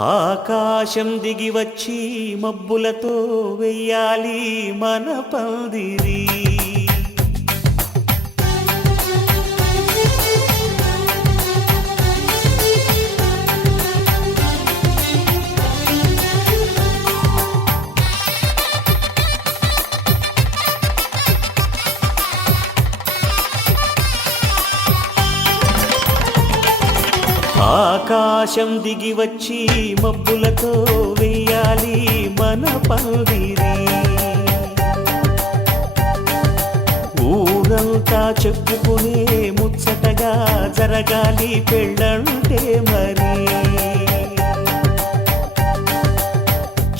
ఆకాశం దిగి వచ్చి మబ్బులతో వెయ్యాలి మన పందిరి. ఆకాశం దిగి వచ్చి మబ్బులతో వెయ్యాలి మన పందిరి. ఊరంతా చెప్పుకునే ముచ్చటగా జరగాలి పెళ్ళంటే మరి.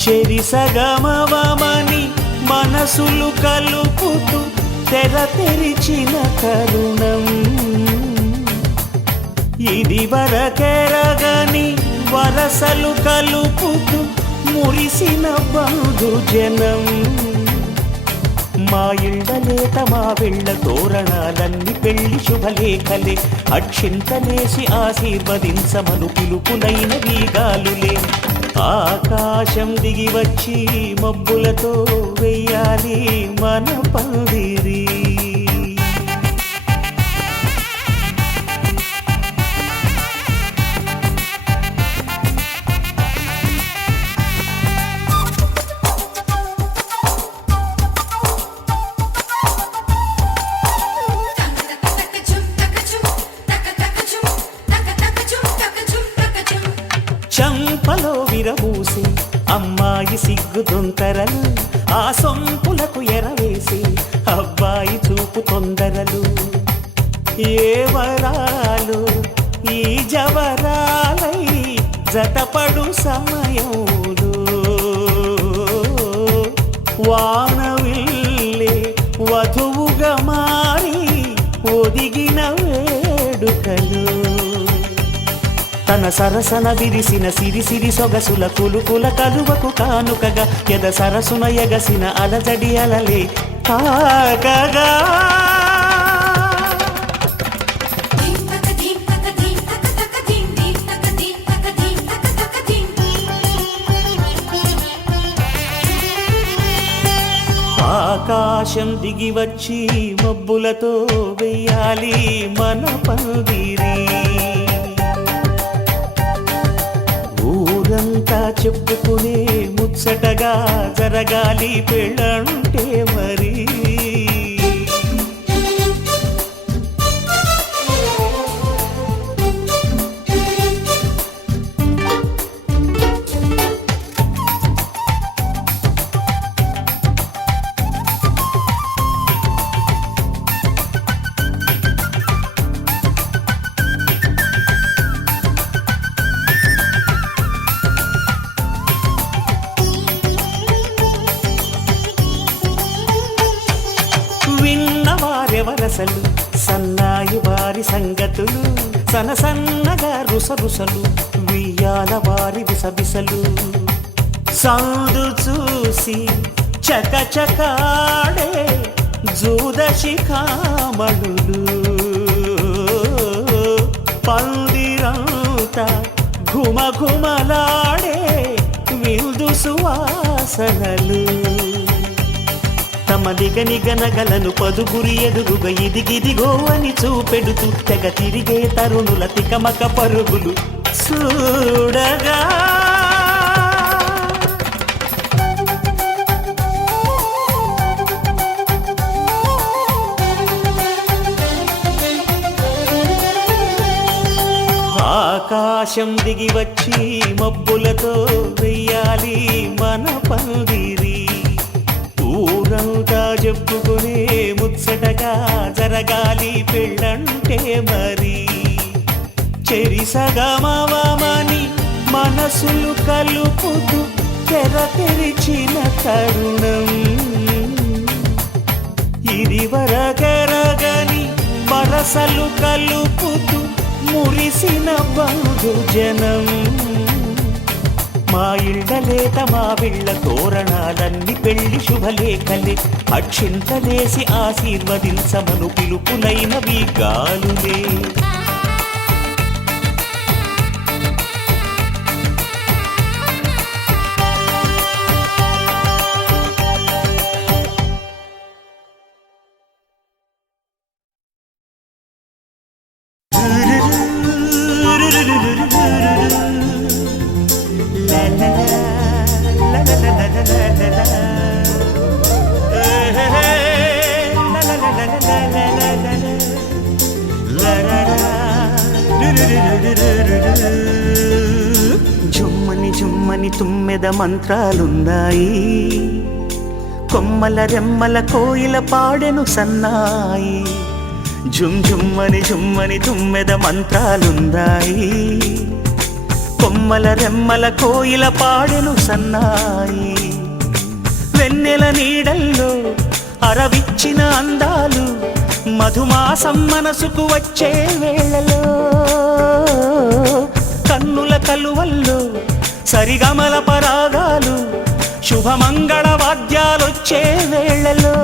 చెరిసగమవమని మనసులు కలుపుతూ తెర తెరిచిన తరుణం ఇది వరకెరగని వరసలు కలుపుతూ మురిసిన బంధు జనం. మా ఇళ్ళలేత మా వెళ్ళ తోరణాలన్నీ పెళ్లి శుభలేఖలే. అక్షింతలేసి ఆశీర్వదించమను పిలుపులైన వీగాలులే. ఆకాశం దిగి వచ్చి మబ్బులతో వెయ్యాలి మన పందిరి. చంపలో విరబూసి అమ్మాయి సిగ్గు దొంతరలు, ఆ సొంపులకు ఎరవేసి అబ్బాయి చూపు తొందరలు. ఏ వరాలు ఈ జవరాలై జతపడు సమయంలో వానవిల్లే వధువుగా మారి ఒదిగిన వేడుకలు. తన సరసన విరిసిన సిరిసిరి సొగసుల కులుకుల కలువకు కానుకగా ఎద సరసున ఎగసిన అలజడి అలలే తాగగా. ఆకాశం దిగి వచ్చి మబ్బులతో వెయ్యాలి మన పందిరి. ఊరంతా చెప్పుకునే ముచ్చటగా జరగాలి పెళ్ళంటే మరి. విన్నవారెవరసలు సన్నాయి వారి సంగతులు, సనసన్నగా రుసరుసలు వియ్యాల వారి విసవిసలు. సాధు చూసి చకచకాడే జూదశిఖామణులు, పందిరంతా ఘుమఘుమలాడే విందు సువాసనలు. తమ నిగనిగనగలను పదుగురి ఎదురుగా ఇదిగిదిగో అని చూపెడుతూ తెగ తిరిగే తరుణుల తికమక పరుగులు చూడగా. ఆకాశం దిగి వచ్చి మబ్బులతో వెయ్యాలి మన పందిరి. ఊరంతా చెప్పుకునే ముచ్చటగా జరగాలి పెళ్ళంటే మరి. చెరిసగమవమని మనసులు కలుపుతూ తెర తెరిచిన తరుణం ఇది వరకెరగని వరసలు కలుపుతూ మురిసిన బంధు జనం. మా ఇళ్ళలేత మా వెళ్ళ తోరణాలన్నీ పెళ్లి శుభలేఖలే. అక్షింతలేసి ఆశీర్వదించమను పిలుపులైన వీగాలులే. జుమ్మని తుమ్మెద మంత్రాలున్నాయి, కొమ్మల రెమ్మల కోయిల పాడెను సన్నాయి. జుమ్మని తుమ్మెద మంత్రాలున్నాయి, కొమ్మల రెమ్మల కోయిల పాడెను సన్నాయి. వెన్నెల నీడల్లో అరవిచ్చిన అందాలు, మధుమాసం మనసుకు వచ్చే వేళలో, కన్నుల కలువల్లో సరిగమల పరాగాలు, శుభమంగళ వాద్యాలొచ్చే వేళలో.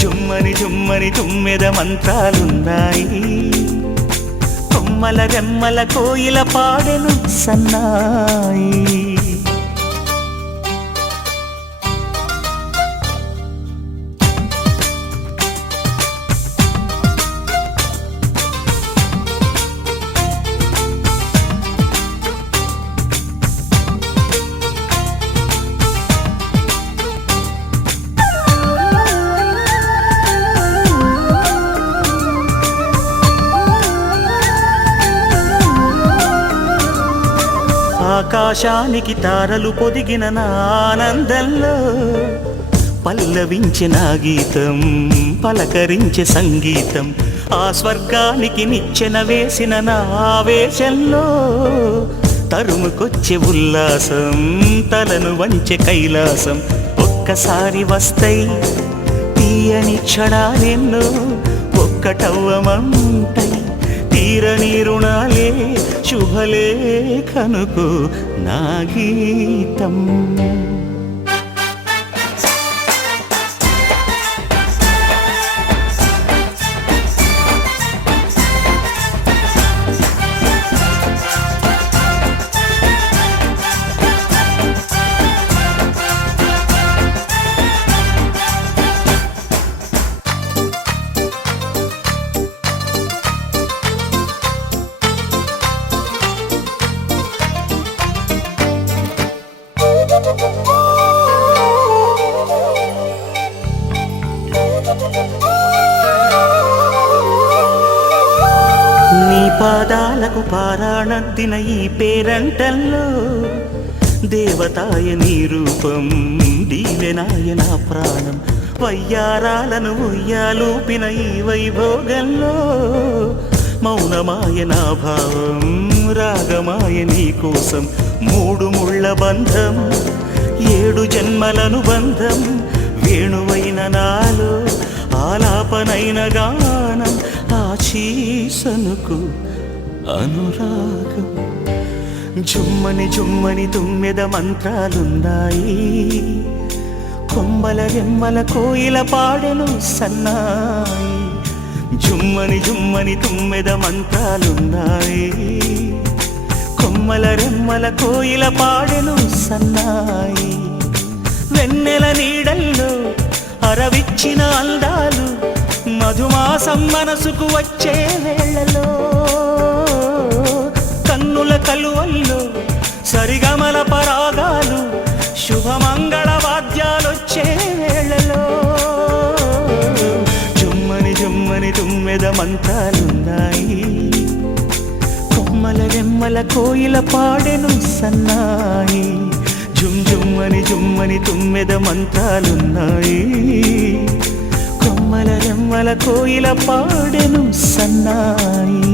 జుమ్మని తుమ్మెద మంత్రాలున్నాయి, కొమ్మల రెమ్మల కోయిల పాడెను సన్నాయి. ఆకాశానికి తారలు పొదిగిన నా ఆనందంలో, పల్లవించే నా గీతం పలకరించే సంగీతం. ఆ స్వర్గానికి నిచ్చెన వేసిన నా ఆవేశంలో, తరుముకొచ్చే ఉల్లాసం తలను వంచే కైలాసం. ఒక్కసారి వస్తై తీయని క్షణాలెన్నో, ఒక్కటవ్వమంటై తీరని రుణాలే, శుభలేఖనుకు నా గీతం. నీ పాదాలకు పారాణద్దిన ఈ పేరంటల్లో, దేవతాయ నీ రూపం దీవెనాయ నా ప్రాణం. వయ్యారాలను ఉయ్యాలూపిన ఈ వైభోగంలో, మౌనమాయ నా భావం రాగమాయ నీ కోసం. మూడు ముళ్ళ బంధం 7 జన్మలను బంధం, వేణువైన నాలో ఆలాపనైన గానం. ఆశీసనుకు అనురాగం. జుమ్మని తుమ్మెద మంత్రాలున్నాయి, కొమ్మల రెమ్మల కోయిల పాడెను సన్నాయి. జుమ్మని తుమ్మెద మంత్రాలున్నాయి, కొమ్మల రెమ్మల కోయిల పాడెను సన్నాయి. వెన్నెల నీడల్లో అరవిచ్చిన అందాలు, మధుమాసం మనసుకు వచ్చే వేళలో, కన్నుల కలువల్లో సరిగమల పరాగాలు, శుభమంగళ వాద్యాలొచ్చే వేళలో. జుమ్మని తుమ్మెద మంత్రాలున్నాయి, కొమ్మల రెమ్మల కోయిల పాడెను సన్నాయి. జుమ్మని తుమ్మెద మంత్రాలున్నాయి, కొమ్మల రెమ్మల కోయిల పాడెను సన్నాయి.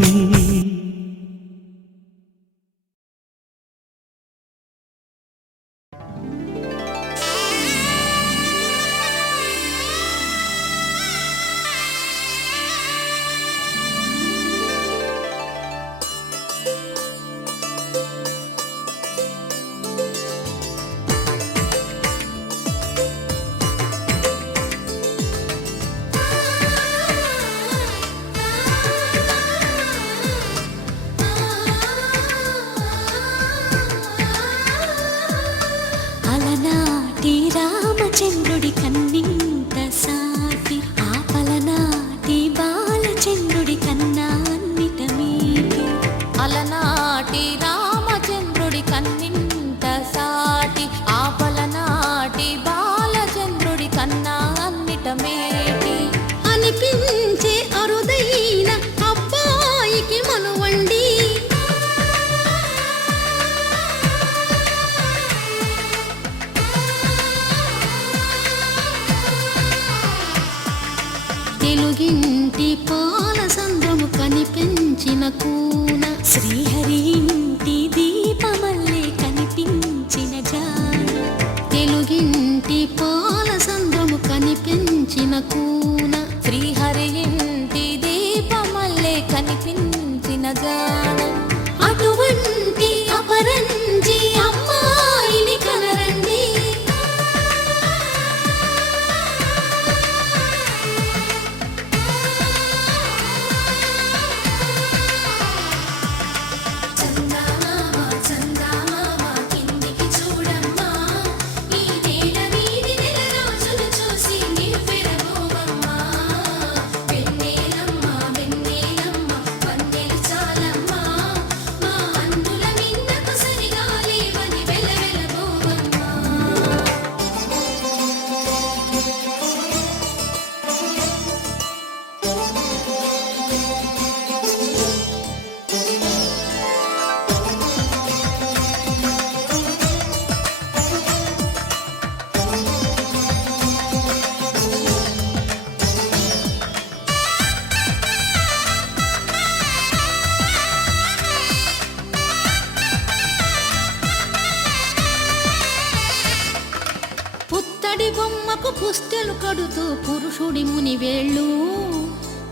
పుత్తడి బొమ్మకు పుస్తెలు కడుతూ పురుషుడి ముని వేళ్ళు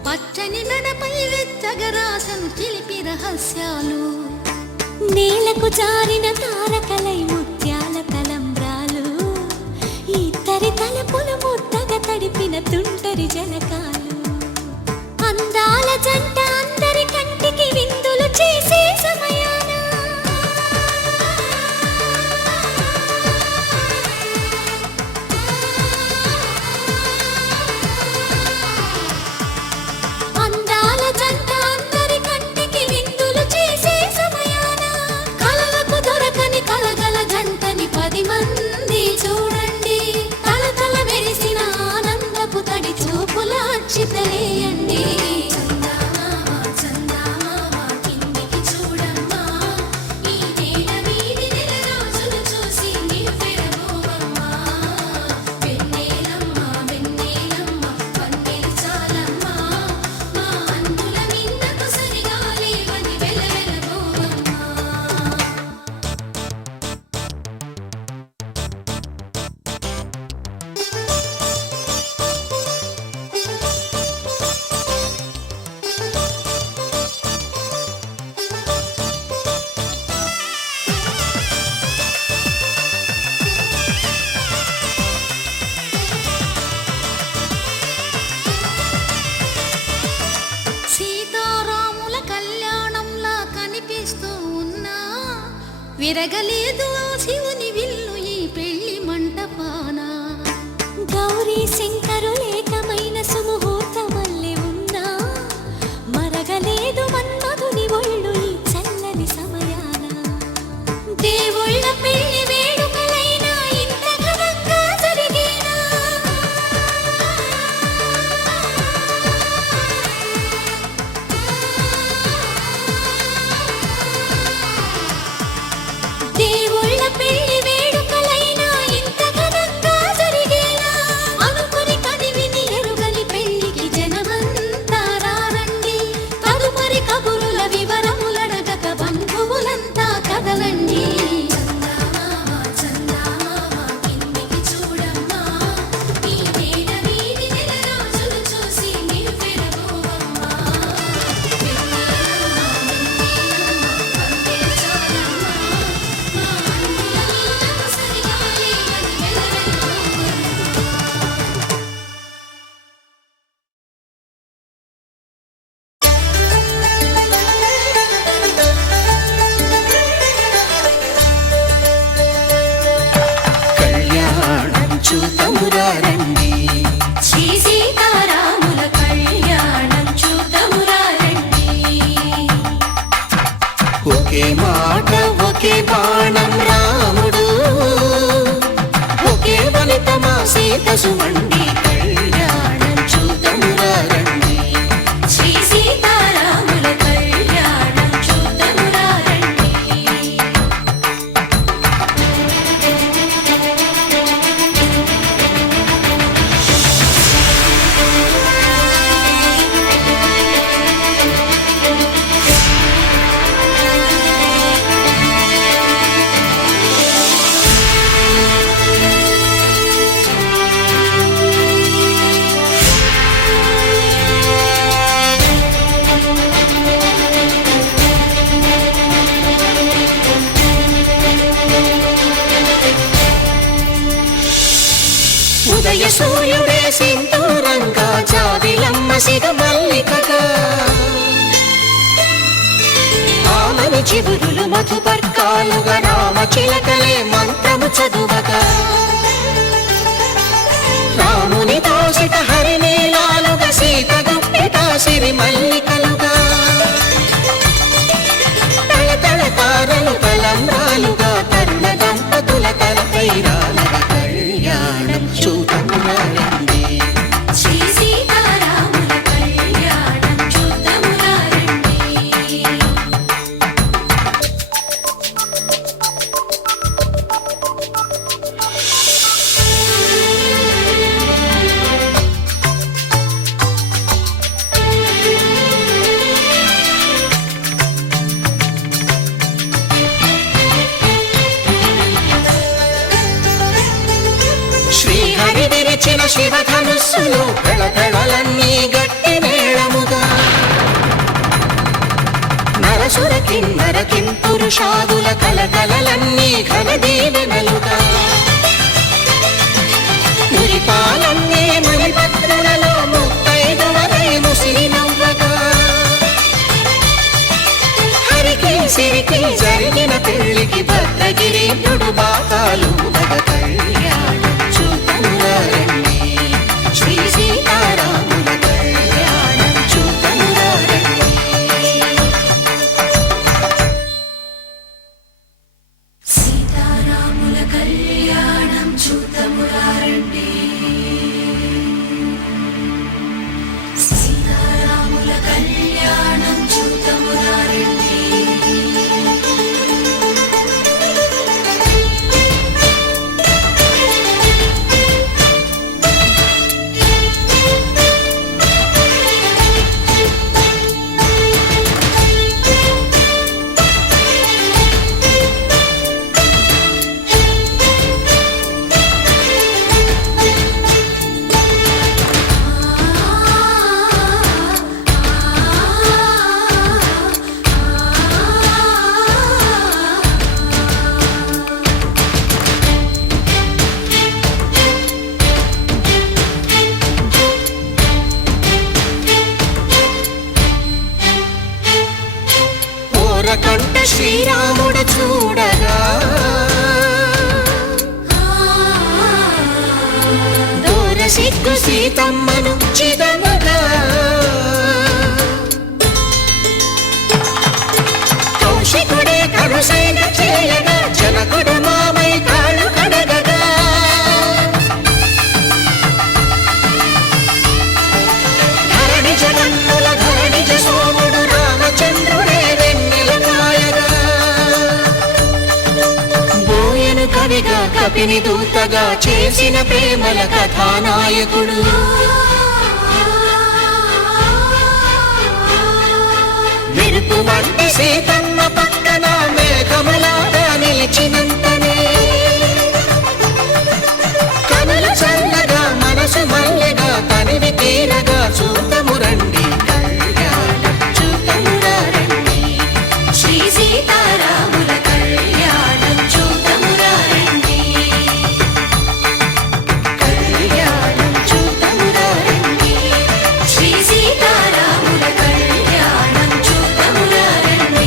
పచ్చని మెడపై వెచ్చగరాసను చిలిపి రహస్యాలు నేలకు జారిన తారకలై ముత్యాల తలంబ్రాలు ఇద్దరి తలపులు ముద్దగా తడిపిన తుంటరి జలకాలు అందాల జంట అందరి కంటికి విందులు చేసే సమయాన అందాల జంట అందరి కంటికి విందులు చేసే సమయాన కలలకు దొరకని కలగల జంటని 10 మంది చూడండి తలతల మెరిసిన ఆనందపు తడి చూపుల అచ్చితలేయండి విరగలేదు శివుని విల్లు ఈ పెళ్లి మంటపాన గౌరీ శంకరులేకమైన సుముహూర్తమల్లె ఉన్నా మరగలేదు మన్మధుని ఒళ్ళు ఈ చల్లని సమయాన దేవుళ్ళ పెళ్లి వేడుకలైనా ఇంత ఘనంగా జరిగేనా దేవుళ్ళ పెళ్లి వేడుకలైనా ఇంత ఘనంగా జరిగేనా అనుకుని కదివిని ఎరుగని పెళ్లికి జనమంతా రారండి తదుపరి కబురుల వివరములడగక బంధువులంతా కదలండి చూతమురారండి శ్రీ సీతారాముల కళ్యాణం చూతమురారండి ఒకే మాట ఒకే బాణం రాముడు ఒకే వనిత మా సీత సుమండి కళ్యాణం చూతమురారండి శ్రీ సీతారాముల కళ్యాణం చూతమురారండి ఉదయ సూర్యుడే సింధూరంగా జాబిలమ్మ సిగ మల్లికగా ఆమని చివురులు మధుపర్కాలుగా రామ చిలకలే మంత్రము చదువగా రాముని దోసిట హరినీలాలుగా సీత గుప్పిట సిరి మల్లికలుగా తళతళ తారలు తలంబ్రాలుగా తరుణ దంపతుల తలపైరాలుగా కళ్యాణం చూతమురారండి శ్రీ సీతారాముల కళ్యాణం చూతమురారండి శివధనుస్సులు పెళపెళలన్నీ గట్టి మేళముగా నరసుర కిన్నర కింపురుషాదుల కలకలలన్నీ ఘన దీవెనలుగా మురిపాలన్నీ మణిపత్రులలో ముత్తైదువలై ముసిరి నవ్వగా హరికి సిరికి జరిగిన పెళ్లికి భద్రగిరీంద్రుడు బాకాలు మగ కళ్యాణం చూతమురారండి శ్రీ సీతారాముల కళ్యాణం చూతమురారండి సీతారాముల కళ్యాణం చూతమురారండి సీతారాముల కళ్యాణం చూతమురారండి కంట శ్రీరాముడు చూడగా దూర సిగ్గు సీతమ్మను చిదమగా కౌశికుడే కరుసైన చేయగా జనకుడు మామై కాళ్ళు కడగగా ధరణి జగన్నుల ధరణిజ సోముడు రామచంద్రుడే కవిగా కపిని దూతగా చేసిన ప్రేమల కథానాయకుడు మెరుపు వంటి సీతమ్మ పక్కన మేఘములాగా నిలిచినంతనే కనులు చల్లగా మనసు మల్లెగా తనివి తీరగా చూతమురండి కళ్యాణం చూతమురారండి శ్రీ సీతారాముల కళ్యాణం చూతమురారండి కళ్యాణం చూతమురారండి శ్రీ సీతారాముల కళ్యాణం చూతమురారండి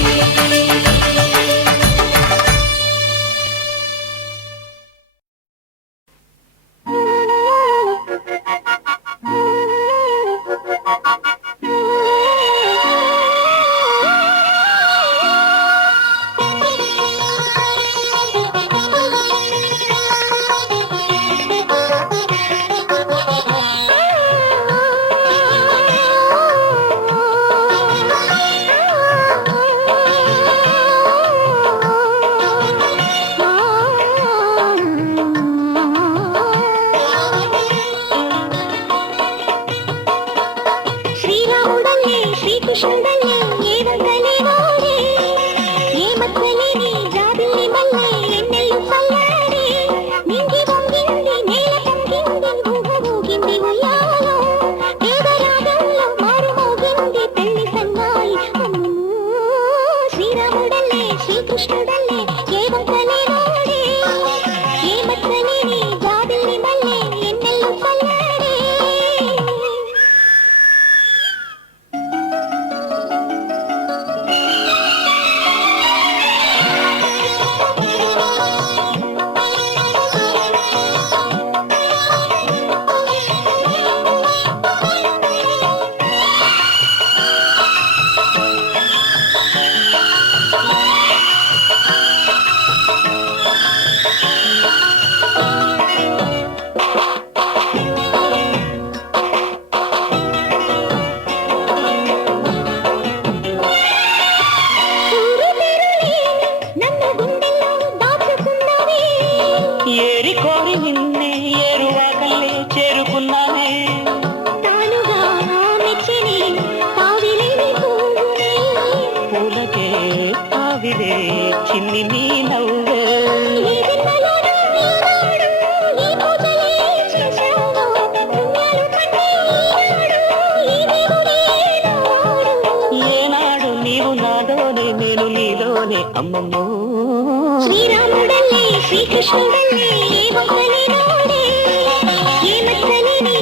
శ్రీరాముడల్లే శ్రీకృష్ణుడల్లే ఏ వంకలేనోడే ఏ మచ్చలేని జాబిల్లి మల్లె ఎన్నెల్లు చల్లాడే నింగి వంగింది నేల పొంగింది ఊహూగింది ఉయ్యాలో దేవరాగంలో మారుమోగింది పెళ్లి సన్నాయి శ్రీరాముడల్లే శ్రీకృష్ణుడల్లే ఏ వంకలేనోడే ఏ మచ్చలేని జాబిల్లి మల్లె ఎన్నెల్లు చల్లాడే ఏరి కోరి నిన్నే ఏరువాకల్లే చేరుకున్నానే పూలకే ఆవిరే చిన్ని నీ నవ్వే నాలోనే నేను నీలోనే అమ్మమ్మో శ్రీరాముడల్లే శ్రీకృష్ణుడల్లే ఏ వంకలేనోడే ఏ మచ్చలేని